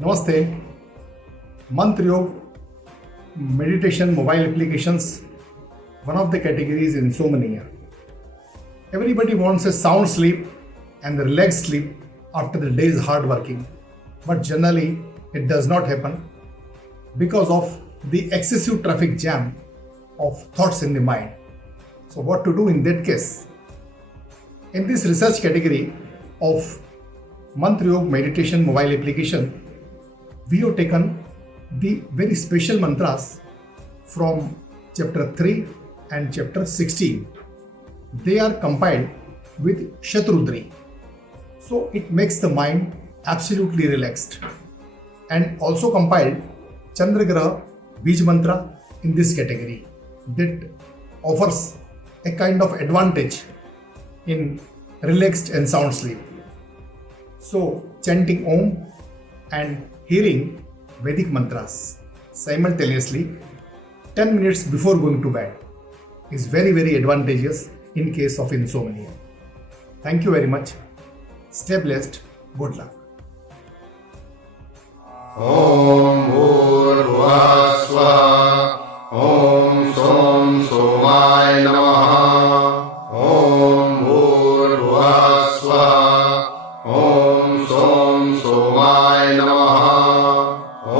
Namaste. Mantra Yoga meditation mobile applications, one of the categories insomnia. Everybody wants a sound sleep and a relaxed sleep after the day's hard working, but generally it does not happen because of the excessive traffic jam of thoughts in the mind. So, what to do in that case? In this research category of Mantra Yoga meditation mobile application, we have taken the very special mantras from chapter 3 and chapter 16. They are compiled with Shatrudri. So it makes the mind absolutely relaxed. And also compiled Chandragraha Bij Mantra in this category that offers a kind of advantage in relaxed and sound sleep. So chanting Om and hearing Vedic mantras simultaneously 10 minutes before going to bed is very advantageous in case of insomnia. Thank you very much. Stay blessed. Good luck. ॐ भूर्भुवस्सुवः ॐ सों सोमाय नमः ॐ भूर्भुवस्सुवः ॐ सों सोमाय नमः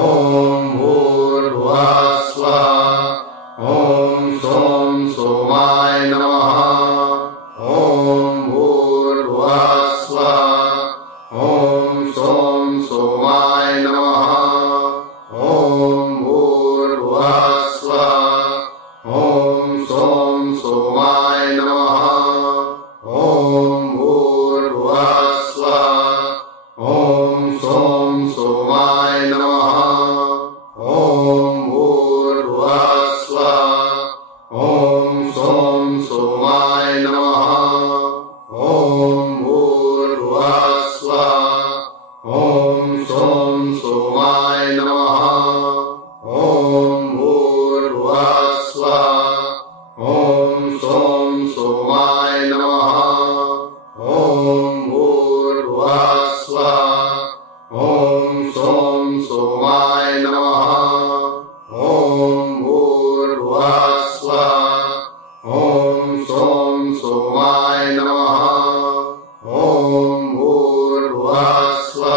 ॐ भूर्भुवस्सुवः ॐ सों सोमाय नमः ॐ भूर्भुवस्सुवः ॐ सों सोमाय नमः ॐ भूर्भुवस्सुवः ॐ सों सोमाय नमः ॐ भूर्भुवस्सुवः ॐ सों सोमाय नमः ॐ भूर्भुवस्सुवः ॐ सों सोमाय नमः ॐ भूर्भुवस्सुवः ॐ सों सोमाय नमः ॐ भूर्भुवस्सुवः ॐ सों सोमाय नमः ॐ भूर्भुवस्सुवः ॐ सों सोमाय नमः ॐ भूर्भुवस्सुवः ॐ सों सोमाय नमः ॐ भूर्भुवस्सुवः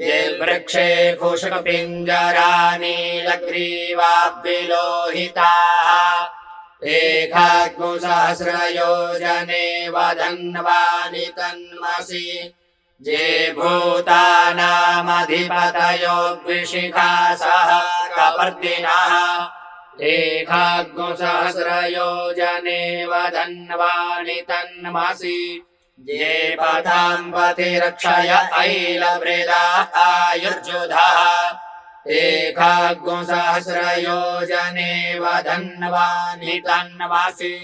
ये वृक्षे कुशकपिञ्जरानीलग्रीवाभिलोहिताः एकाग्मुसहस्रयोजने वधन्वानि तन्मसि ये भूतानामधिपतयो द्विशिखासः कपर्दिनः एकाग्मुसहस्रयोजने वधन्वानि तन्मसि ये पथाम्पतिरक्षय ऐलवृदा आयुर्जुधः एकाग्मुसहस्रयोजने वधन्वानि तन्मसि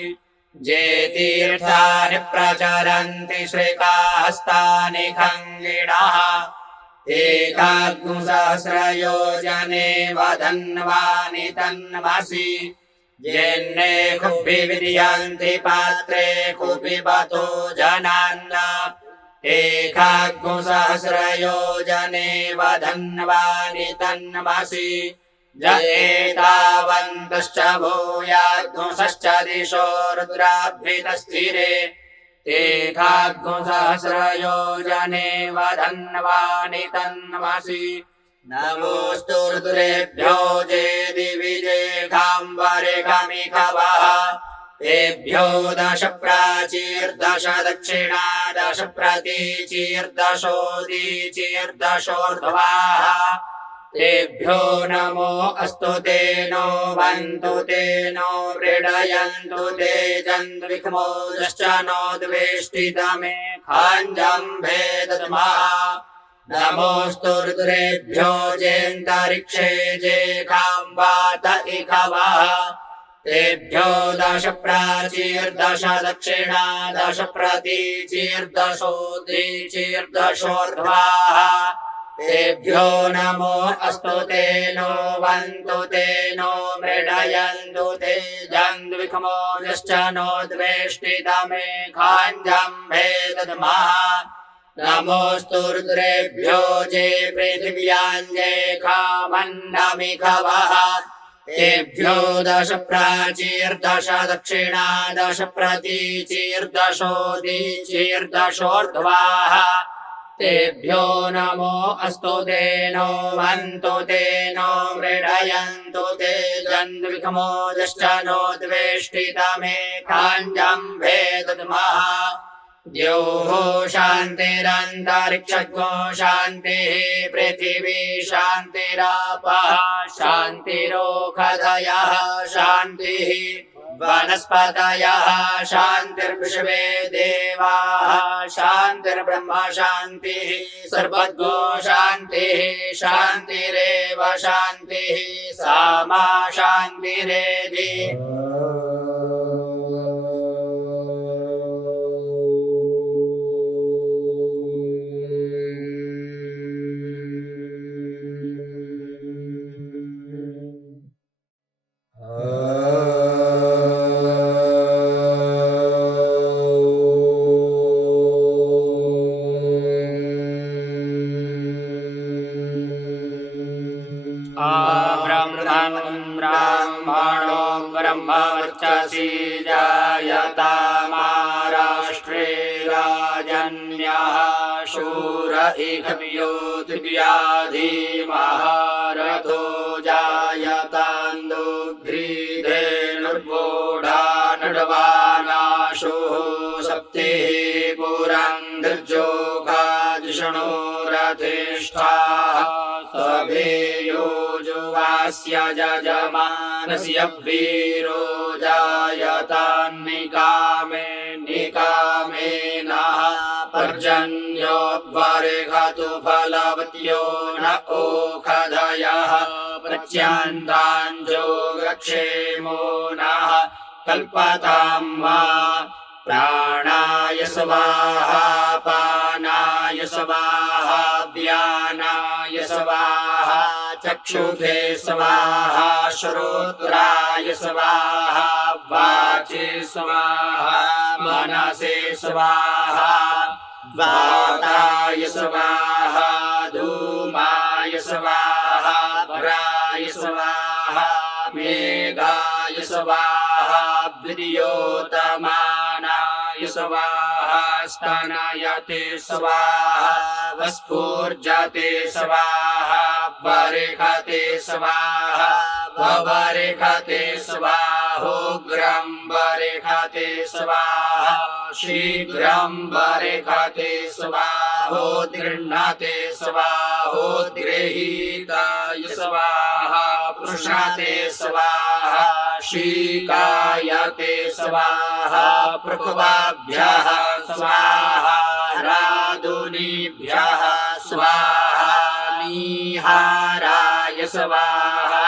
ये तीर्थानि प्रचरन्ति श्रीकाहस्तानि खङ्गिणः एकाग्मुसहस्रयोजने वधन्वानि तन्मसि येन्ने कुपिविद्यन्ति पात्रे कुपिबतो जनान्न एकाग्मुसहस्रयोजने वधन्वानि तन्मसि य एतावन्तश्च भूयाग्मुसश्च दिशो रुद्राभ्युतस्थिरे एकाग्मुसहस्रयोजने वधन्वानि तन्मसि नमोऽस्तु ऋतुरेभ्यो जे दिवि जेघाम्बरेखमिखवः तेभ्यो दश प्राचीर्दश दक्षिणा दश प्रतीचीर्दशोदीचीर्दशोर्ध्वाः तेभ्यो नमो अस्तु तेनो वन्तु तेनो मृडयन्तु ते जन्विक्मोदश्च नो द्वेष्टितमे खाञ्जम्भे दद्मः नमोऽस्तु ऋतुरेभ्यो जेऽन्तरिक्षे जेघाम्बात इखवः तेभ्यो दश प्राचीर्दश दक्षिणा दश प्रतीचीर्दशोदीचीर्दशोर्ध्वाः तेभ्यो नमो अस्तु तेनो वन्तु तेनो मृडयन्तु ते जन्विक्मोदश्च नो द्वेष्टितमे खाञ्जम्भे दद्मः नमोऽस्तु रुद्रेभ्यो जे पृथिव्याञ्जे खामन्नमिखवः तेभ्यो दश प्राचीर्दश दक्षिणा दश प्रतीचीर्दशोदीचीर्दशोर्ध्वाः तेभ्यो नमो अस्तु तेनो वन्तु तेनो मृडयन्तु ते जन्विक्मोदश्च नो द्वेष्टितमे खाञ्जम्भे दद्मः द्योः शान्तिरन्तरिक्षगो शान्तिः पृथिवी शान्तिरापः शान्तिरोषधयः शान्तिः वनस्पतयः शान्तिर्विश्वे देवाः शान्तिर्ब्रह्म शान्तिः सर्वगो शान्तिः शान्तिरेव शान्तिः सा मा शान्तिरेधि ब्राह्मणो ब्रह्मवर्चसि जायतामाराष्ट्रे राजन्यः शूर इहव्यो दिव्याधिमहारथो जायतान्दुग्रीधेनुर्वोढा नडवानाशुः सप्तिः पुरन्दृजोगादिषणोरधिष्ठाः सभेयोजुवास्य जजमानस्य वीरो जायतान्निकामे निकामेनः पर्जन्योऽब्बर्हतु फलवत्यो न ओषधयः प्रच्यन्ताञ्जोगक्षेमो नः कल्पतां वा प्राणाय स्वाहा पानाय स्वाहा व्यानाय स्वाहा चक्षुषे स्वाहा श्रोत्राय स्वाहा वाचे स्वाहा मनसे स्वाहा वाताय स्वाहा धूमाय स्वाहा भराय स्वाहा मेघाय स्वाहा विद्योतमानाय स्तनाय स्वाहा स्तनायते स्वाहा वस्फूर्जते स्वाहा वरेखते स्वाहा वरेखते स्वाहोग्रं वरेखते स्वाहा शीघ्रं वरेखते स्वाहोद्गृह्णते स्वाहोद्गृहीताय स्वाहा पुरुषाते स्वाहा शीकायते स्वाहा प्रकुवाभ्यः स्वाहा राधुनीभ्यः स्वाहा नीहाराय स्वाहा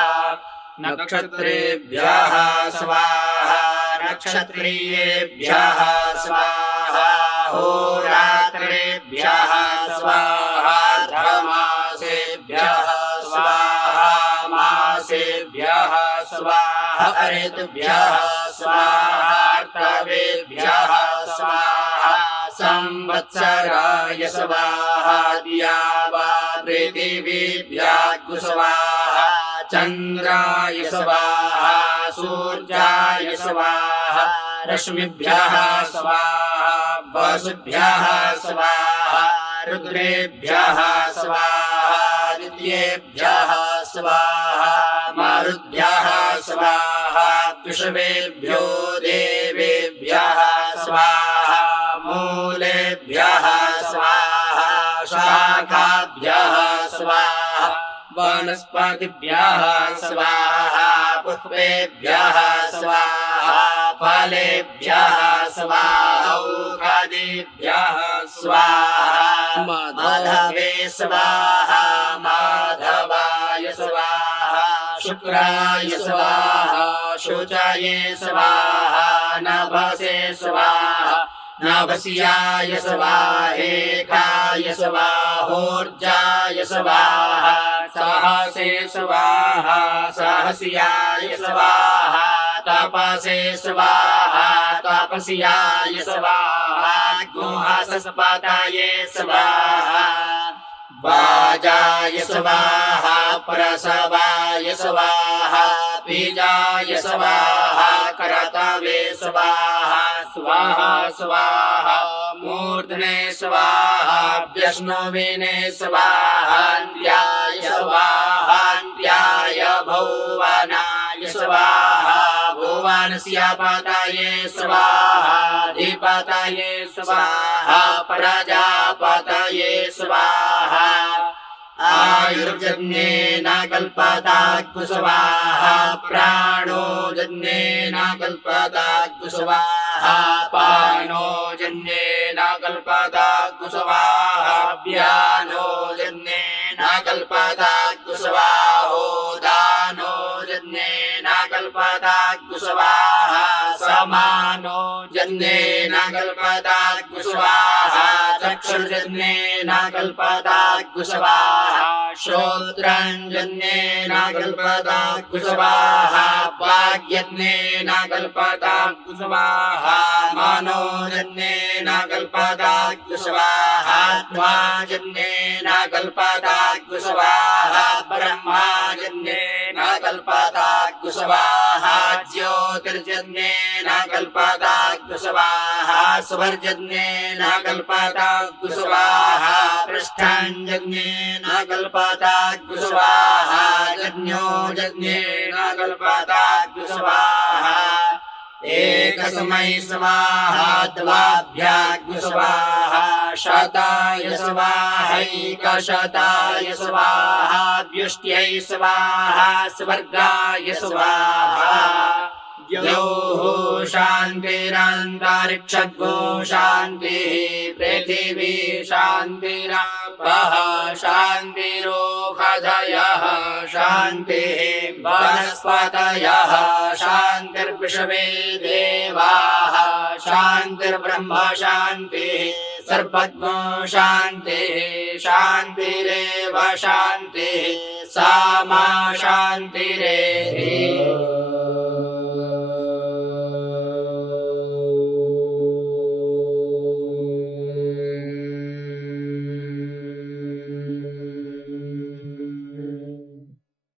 नक्षत्रेभ्यः स्वाहा नक्षत्रियेभ्यः स्वाहा होरात्रेभ्यः स्वाहा धर्मासेभ्यः स्वाहा मासेभ्यः स्वाहा ऋतुभ्यः स्वाहा र्तवेभ्यः स्वाहा संवत्सराय स्वाहा द्यावा पृथिवीभ्यः स्वाहा चन्द्राय स्वाहा सूर्याय स्वाहा रश्मिभ्यः स्वाहा वसुभ्यः स्वाहा रुद्रेभ्यः स्वाहा दित्येभ्यः स्वाहा मारुद्भ्यः स्वाहा विष्णवेभ्यो देवेभ्यः स्वाहा मूलेभ्यः स्वाहा शाखाभ्यः स्वाहा वनस्पतिभ्यः स्वाहा पुष्पेभ्यः स्वाहा फलेभ्यः स्वाहा औषधेभ्यः स्वाहा माधवे स्वाहा माधवाय स्वाहा शुक्राय स्वाहा शुचये स्वाहा नभसे स्वाहा नभस्याय स्वाहेकाय स्वाहोर्जाय स्वाहा सहसे स्वाहा सहस्याय स्वाहा तपसे स्वाहा तपस्याय स्वाहा गुहासस्पताये स्वाहा वाजाय स्वाहा प्रसवाय स्वाहा बीजाय स्वाहा करतवे स्वाहा स्वाहा स्वाहा मूर्धने स्वाहा विष्णुविने स्वाहान्त्याय स्वाहान्त्याय भुवनाय स्वाहा भुवनस्यपतये स्वाहाधिपतये स्वाहा प्रजापतये स्वाहा आयुर्जन्येन कल्पताक् स्वाहा प्राणो जन्येन कल्पताक् स्वाहा पानो जन्येन कल्पताक् स्वाहा व्यानो जन्येन कल्पताक् स्वाहोदानो जन्येन कल्पताक् स्वाहा समानो जन्येन कल्पताक् स्वाहा चक्षुर्जन्येन कल्पताक् स्वाहा श्रोत्रञ्जन्येन कल्पताक् स्वाहा वाग्यज्ञेन कल्पताक् स्वाहा मनोजन्येन कल्पताक् स्वाहा आत्माजन्येन कल्पताक् स्वाहा ब्रह्माजन्येन कल्पताक् स्वाहा ज्योतिर्जन्येन कल्पताक् स्वाहा स्वर्जन्येन कल्पताक् स्वाहा पृष्ठाञ्जन्येन कल्पताक् स्वाहा जन्योजन्येन कल्पताक् स्वाहा एकस्मै स्वाहा द्वाभ्याग् स्वाहा शताय स्वाहैकशताय स्वाहा व्युष्ट्यै स्वाहा स्वर्गाय स्वाहा द्यौः शान्तिरन्तरिक्षगो शान्तिः पृथिवी शान्तिरापः शान्तिरोषधयः शान्तिः वनस्पतयः शान्तिर्विश्वे देवाः शान्तिर्ब्रह्म शान्तिः सर्वज्ञो शान्तिः शान्तिरेव शान्तिः सा मा शान्तिरेव